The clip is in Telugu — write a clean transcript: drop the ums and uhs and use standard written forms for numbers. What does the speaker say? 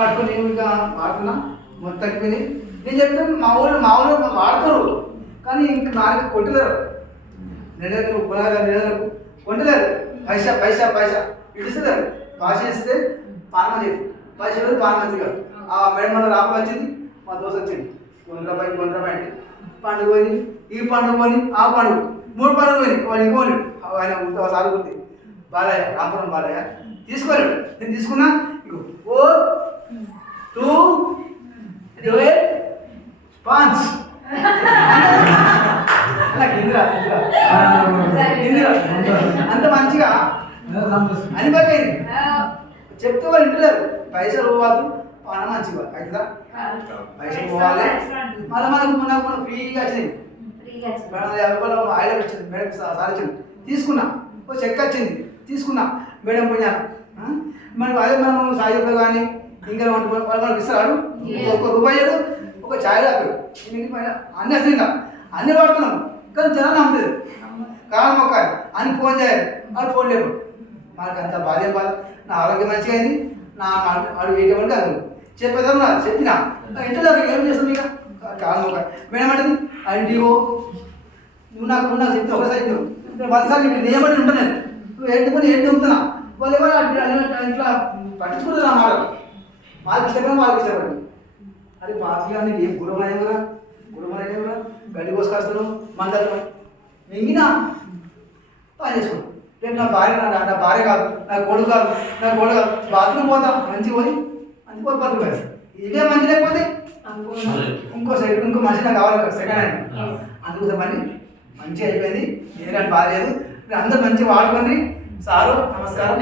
పట్టుకొని ఇంకా వాడుతున్నా మొత్తం విని నేను చెప్తాను. మా ఊళ్ళు వాడతారు కానీ ఇంకా నాకు కొట్టలేరు. నెలకు నెలకు కొట్టలేరు. పైసా పైసా పైసా ఇడుస్తున్నారు. భాష ఇస్తే పానం మంచిది, పైసలు పానం మంచిది కాదు. ఆ మేడం మన రాప వచ్చింది, మా దోశ వచ్చింది. 1 రూపాయి అంటే పండుగ పోయింది, ఈ పండుగ పోయింది, ఆ పండుగ 3 పండుగ పోయింది. వాడు ఇంకోని ఆయన సార్ గుర్తి బాలయ్య, రామపురం బాలయ్య తీసుకోలేడు. నేను తీసుకున్నా. 4 2 2 5 అలా హిందీరా అంత మంచిగా అనిపోయింది. చెప్తే వాళ్ళు ఇంటలేరు. పైసలు పోవద్దు, పని మంచిగా అవుతుందా? పైసలు పోవాలి. మళ్ళీ మనకు ఫ్రీగా వచ్చింది. 50 రూపాయలు ఆయిల్ వచ్చింది. మేడం సార్ వచ్చింది, తీసుకున్నా. ఓ చెక్ వచ్చింది, తీసుకున్నా. మేడం పోయినాను. మరి అదే మనం సాయిలో కానీ ఇంకా మనకు ఇస్తారు. 1 రూపాయలు ఒక ఛాయ్ ఆపాడు. అన్నీ వస్తుంది, అన్నీ వాడుతున్నాం. కానీ జనాలు నమ్ముతుంది కాలం మొక్క అని ఫోన్ చేయాలి. వాళ్ళు ఫోన్ లేవు. మనకు అంత బాధ నా ఆరోగ్యం మంచిగా అయింది. నా వాడు ఏంటంటే అది చెప్పేదాం నా చెప్పినా ఇంట్లో ఏం చేస్తుంది ఇక కాలం మొక్క మేడం అంటే అండివో నువ్వు నాకు చెప్తే ఒకసారి నువ్వు 100 సార్లు నేను ఏమంటే ఉంటాను. నువ్వు ఏంటి ఉంటున్నా వాళ్ళు ఎవరు ఇట్లా పట్టించుకుంటారు. నా మాట వాళ్ళకి ఇష్టపడి వాళ్ళకి ఇష్టపడి అది మాకు నీకు ఏం గురమైనవరా గడ్డి కోసుకొస్తాను మందలు మింగినా పని చేసుకున్నాను. రేపు నా భార్య కాదు, నా కొడుకు కాదు బాత్రూమ్ పోతా మంచి పోయి మంచి పోయి పట్టుకు పోయారు. ఇదే మంచి లేకపోతే ఇంకో మనిషి నాకు కావాలి సెకండ్ హ్యాండ్. అందుకోసం పని మంచిగా అయిపోయింది. ఏదైనా బాగాలేదు. అందరూ మంచిగా వాడుకోండి. సారు నమస్కారం.